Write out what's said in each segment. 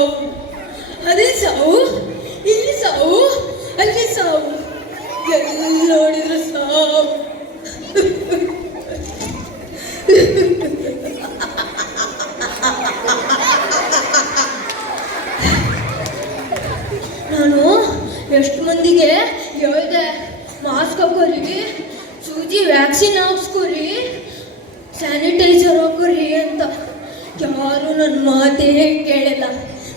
ಸಾವು, ಅದೇ ಸಾವು, ಇಲ್ಲಿ ಸಾವು, ಅಲ್ಲಿ ಸಾವು, ಎಲ್ಲಿ ನೋಡಿದ್ರು ಸಾವು. ನಾನು ಎಷ್ಟು ಮಂದಿಗೆ ಹೇಳಿದೆ, ಮಾಸ್ಕ್ ಹಾಕೋರಿ, ಸೂಜಿ ವ್ಯಾಕ್ಸಿನ್ ಹಾಕ್ಸ್ಕೊರಿ, ಸ್ಯಾನಿಟೈಸರ್ ಹಾಕೋರಿ ಅಂತ. ಯಾರು ನನ್ನ ಮಾತೇ ಕೇಳಿಲ್ಲ,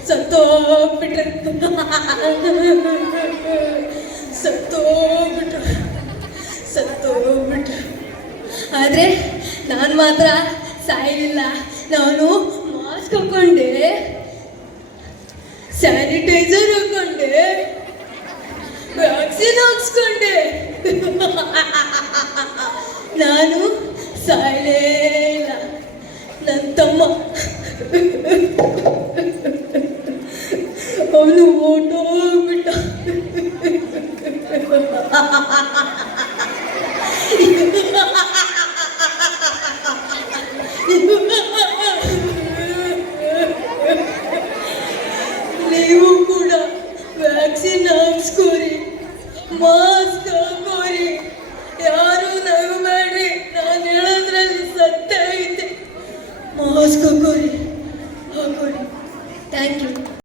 ಸತ್ತೋಗ್ಬಿಟ್ರೆ ಸತ್ತೋಗ್ಬಿಟ್ರು. ಆದರೆ ನಾನು ಮಾತ್ರ ಸಾಯಲಿಲ್ಲ. ನಾನು ಮಾಸ್ಕ್ ಹಾಕೊಂಡೆ, ಸ್ಯಾನಿಟೈಸರ್ ಹಾಕೊಂಡೆ, ವ್ಯಾಕ್ಸಿನ್ ಹಾಕ್ಸ್ಕೊಂಡೆ. ನಾನು ಸಾಯಲೇ ಇಲ್ಲ.